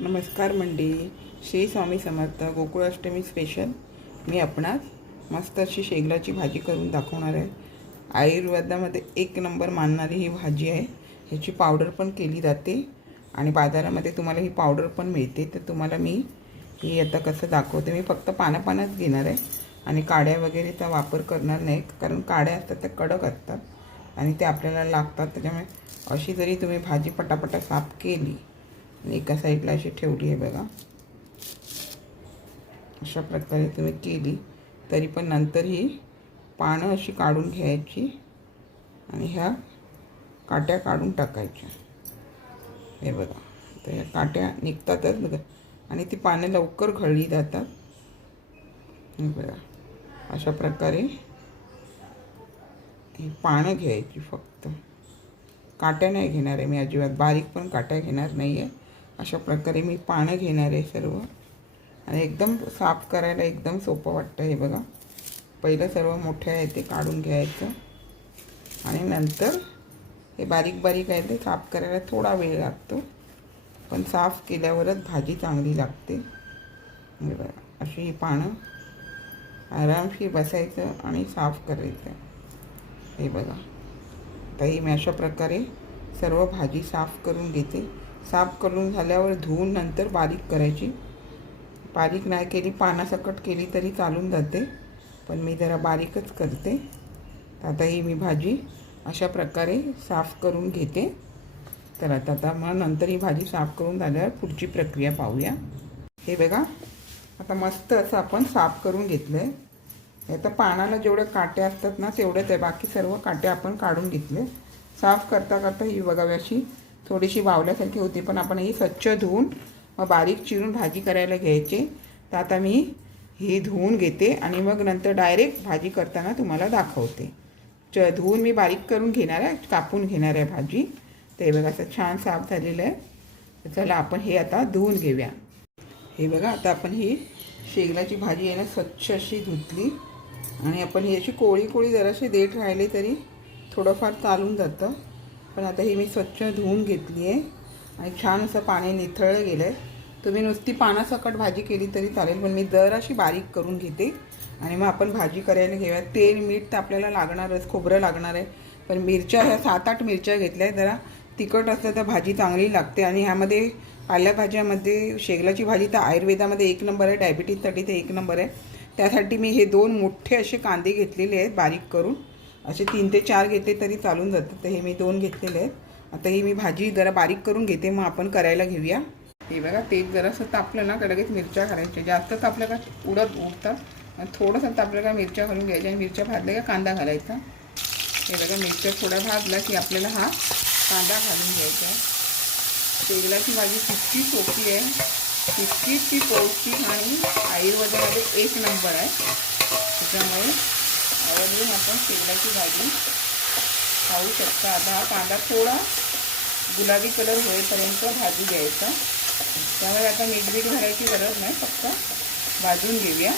नमस्कार मंडळी. श्री स्वामी समर्थ गोकुळाष्टमी स्पेशल मी आपणास मस्त अशी शेगलाची भाजी करून दाखवणार आहे. आयुर्वेदामध्ये एक नंबर मानणारी ही भाजी आहे. ह्याची पावडर पण केली जाते आणि बाजारामध्ये तुम्हाला ही पावडर पण मिळते. तर तुम्हाला मी ही आता कसं दाखवते मी फक्त पानापानच घेणार आहे. आणि काड्या वगैरेचा वापर करणार नाही कारण काड्या असतात त्या कडक असतात आणि ते आपल्याला लागतात. त्याच्यामुळे अशी जरी तुम्ही भाजी पटापटा साफ केली आणि एका साईडला अशी ठेवली आहे बघा. अशा प्रकारे तुम्ही केली तरी पण नंतर ही पानं अशी काढून घ्यायची आणि ह्या काट्या काढून टाकायच्या. हे बघा तर ह्या काट्या निघतातच बघा. आणि ती पानं लवकर घळली जातात. हे बघा अशा प्रकारे ही पानं घ्यायची फक्त. काट्या नाही घेणार आहे मी अजिबात बारीक पण काट्या घेणार नाही आहे अशा प्रकारे मी पानं घेणार आहे सर्व. आणि एकदम साफ करायला एकदम सोपं वाटतं हे बघा. पहिलं सर्व मोठे आहे ते काढून घ्यायचं. आणि नंतर हे बारीक बारीक आहे ते साफ करायला थोडा वेळ लागतो. पण साफ केल्यावरच भाजी चांगली लागते. बघा अशी ही पानं आरामशीर बसायचं आणि साफ करायचं. हे बघा. ताई मी अशा प्रकारे सर्व भाजी साफ करून घेते. साफ करून झाल्यावर धुवून नंतर बारीक करायची. बारीक नाही केली पानासकट केली तरी चालून जाते. पण मी जरा बारीकच करते. आता ही मी भाजी अशा प्रकारे साफ करून घेते. तर आता आता मग नंतर ही भाजी साफ करून झाल्यावर पुढची प्रक्रिया पाहूया. हे बघा आता मस्त असं आपण साफ करून घेतलं आहे आता पानाला जेवढे काटे असतात ना तेवढेच आहे. बाकी सर्व काटे आपण काढून घेतले. साफ करता करता ही बघावी अशी थोडीशी वावल्यासारखी होती पण आपण ही स्वच्छ धुवून मग बारीक चिरून भाजी करायला घ्यायची. तर आता मी ही धुवून घेते आणि मग नंतर डायरेक्ट भाजी करताना तुम्हाला दाखवते. च धुवून मी बारीक करून घेणार आहे कापून घेणार आहे भाजी. ते बघा असं छान साफ झालेलं आहे. तर चला आपण हे आता धुवून घेऊया. हे बघा आता आपण ही शेगलाची भाजी आहे ना स्वच्छ अशी धुतली. आणि आपण ही अशी कोळी कोळी जराशी देठ राहिली तरी थोडंफार चालून जातं. पण आता ही मी स्वच्छ धुवून घेतली आहे. आणि छान असं पाणी निथळलं गेलं आहे तुम्ही नुसती पानासकट भाजी केली तरी चालेल पण मी जराशी बारीक करून घेते. आणि मग आपण भाजी करायला घेऊया. तेल मीठ तर आपल्याला लागणारच खोबरं लागणार आहे. पण मिरच्या ह्या सात आठ मिरच्या घेतल्या आहेत. जरा तिखट असलं तर भाजी चांगली लागते. आणि ह्यामध्ये पालेभाज्यामध्ये शेगलाची भाजी तर आयुर्वेदामध्ये एक नंबर आहे डायबिटीजसाठी ते एक नंबर आहे. त्यासाठी मी हे दोन मोठे असे कांदे घेतलेले आहेत बारीक करून. असे तीन ते चार घेतले तरी चालून जातं. तर हे मी दोन घेतलेले आहेत. आता ही मी भाजी जरा बारीक करून घेते मग आपण करायला घेऊया. हे बघा तेल जरासं तापलं ना का लगेच मिरच्या घालायच्या. जास्त तापलं का उडत उडतात आणि थोडंसं तापलं का मिरच्या घालून घ्यायच्या. आणि मिरच्या भाजल्या का कांदा घालायचा. हे बघा मिरच्या थोडा भाजला की आपल्याला हा कांदा घालून घ्यायचा आहे. तेलाची भाजी तितकी सोपी आहे. तितकीच ती पौष्टिक आणि आयुर्वेदामध्ये एक नंबर आहे. त्याच्यामुळे आवडून आपण शेगलाची भाजी. खाऊ शकता. आता हा कांदा थोडा गुलाबी कलर होईपर्यंत भाजी घ्यायचा. त्यामुळे आता मीठ बीठ घालायची गरज नाही. फक्त भाजून घेऊया.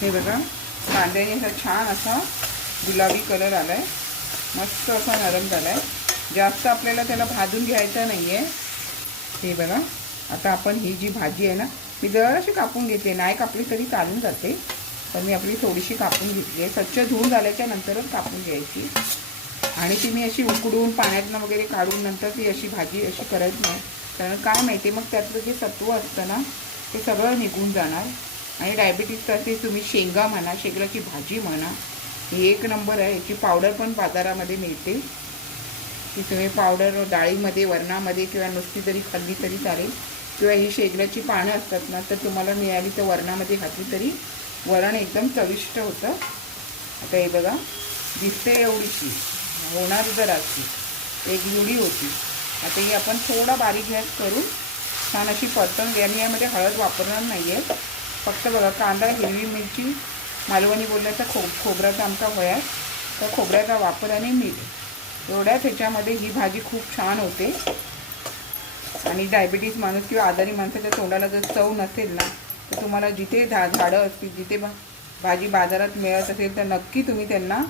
हे बघा कांद्याने असा छान असा गुलाबी कलर आला आहे मस्त असा नरम झाला आहे जास्त आपल्याला त्याला भाजून घ्यायचं नाही आहे हे बघा आता आपण ही जी भाजी आहे ना मी जराशी कापून घेते नाही कापली तरी चालून जाते. तर मी आपली थोडीशी कापून घेतली आहे. स्वच्छ धुवून झाल्याच्या नंतरच कापून घ्यायची. आणि ती मी अशी उकडून पाण्यातनं वगैरे काढून नंतर ती अशी भाजी अशी करत नाही. कारण काय माहिती मग त्यातलं जे सत्व असतं ना ते सगळं निघून जाणार. आणि डायबिटीजसाठी तुम्ही शेंगा म्हणा शेंगाची भाजी म्हणा ही एक नंबर आहे. याची पावडर पण बाजारामध्ये मिळते. ती तुम्ही पावडर डाळीमध्ये वरणामध्ये किंवा नुसती जरी खाल्ली तरी चालेल. किंवा ही शेगलाची पानं असतात ना तर तुम्हाला मिळाली तर वरणामध्ये घातली तरी वरण एकदम चविष्ट होतं. आता हे बघा दिसते एवढीशी. होणार जराशी एक जुडी होती. आता ही आपण थोडा बारीक गॅस करून छान अशी परतून घ्या आणि यामध्ये हळद वापरणार नाही आहे फक्त बघा कांदा हिरवी मिरची मालवणी बोलल्याचा खो खोबऱ्याचा आमचा वयात तर खोबऱ्याचा वापर आणि मीठ. एवढ्याच ह्याच्यामध्ये ही भाजी खूप छान होते. आणि डायबिटीज माणूस किंवा आजारी माणसाच्या तोंडाला जर चव नसेल ना तर तुम्हाला जिथे झा झाडं असतील जिथे बा भाजी बाजारात मिळत असेल तर नक्की तुम्ही त्यांना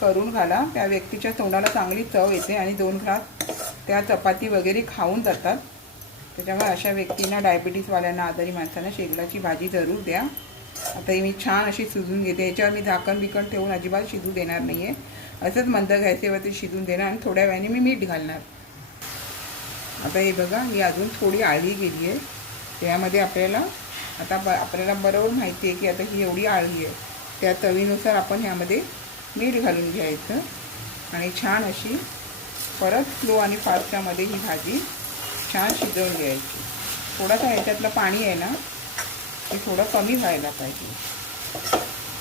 करून घाला. त्या व्यक्तीच्या तोंडाला चांगली चव येते आणि दोन घास त्या चपाती वगैरे खाऊन जातात. त्याच्यामुळे अशा व्यक्तींना डायबिटीसवाल्यांना आजारी माणसांना शेगलाची भाजी जरूर द्या. आता ही मी छान अशी शिजून घेते. याच्यावर मी झाकण बिकण ठेवून अजिबात शिजू देणार नाही आहे असंच मंद गॅसेवरती शिजून देणार आणि थोड्या वेळाने मी मीठ घालणार. आता हे बघा ही अजून थोडी आळी गेली आहे त्यामध्ये आपल्याला आता ब आपल्याला बरोबर माहिती आहे की आता ही एवढी आळी आहे. त्या चवीनुसार आपण ह्यामध्ये मीठ घालून घ्यायचं. आणि छान अशी परत स्लो आणि फास्टच्यामध्ये ही भाजी छान शिजवून घ्यायची. थोडासा ह्याच्यातलं पाणी आहे ना ते थोडं कमी व्हायला पाहिजे.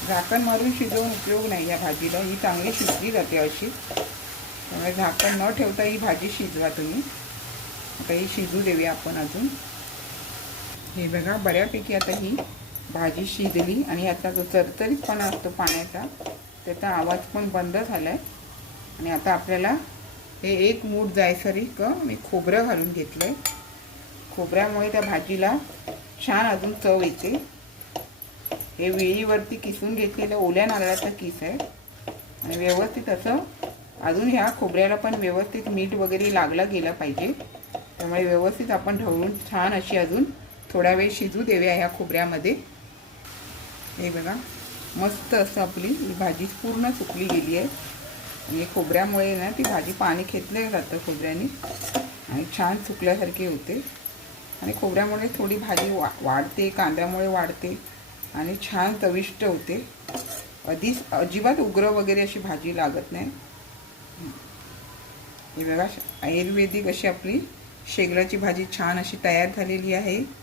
झाकण मारून शिजवून उपयोग नाही या भाजीला. ही चांगली शिजली जाते अशी. त्यामुळे झाकण न ठेवता ही भाजी शिजवा तुम्ही. आता ही शिजू देऊया आपण अजून. हे बघा बऱ्यापैकी आता ही भाजी शिजली आणि आता जो चरचरीतपणा असतो पाण्याचा त्याचा आवाज पण बंद झाला आहे आणि आता आपल्याला हे एक मूठ जायसरी क मी खोबरं घालून घेतलं आहे खोबऱ्यामुळे त्या भाजीला छान अजून चव येते. हे वेळीवरती किसून घेतलेलं ओल्या नारळाचं किस आहे. आणि व्यवस्थित असं अजून ह्या खोबऱ्याला पण व्यवस्थित मीठ वगैरे लागलं गेलं पाहिजे. त्यामुळे व्यवस्थित आपण ढवळून छान अशी अजून थोडा वेळ शिजू देऊया ह्या खोबऱ्यामध्ये. हे बघा मस्त असं आपली ही भाजी पूर्ण सुकली गेली आहे. आणि खोबऱ्यामुळे ना ती भाजी पाणी खेचलं जातं खोबऱ्याने. आणि छान सुकल्यासारखी होते. आणि खोबऱ्यामुळे थोडी भाजी वा वाढते कांद्यामुळे वाढते. आणि छान चविष्ट होते. अधीच अजिबात उग्र वगैरे अशी भाजी लागत नाही. हे बघा आयुर्वेदिक अशी आपली शेगलाची भाजी छान अशी तयार झालेली आहे.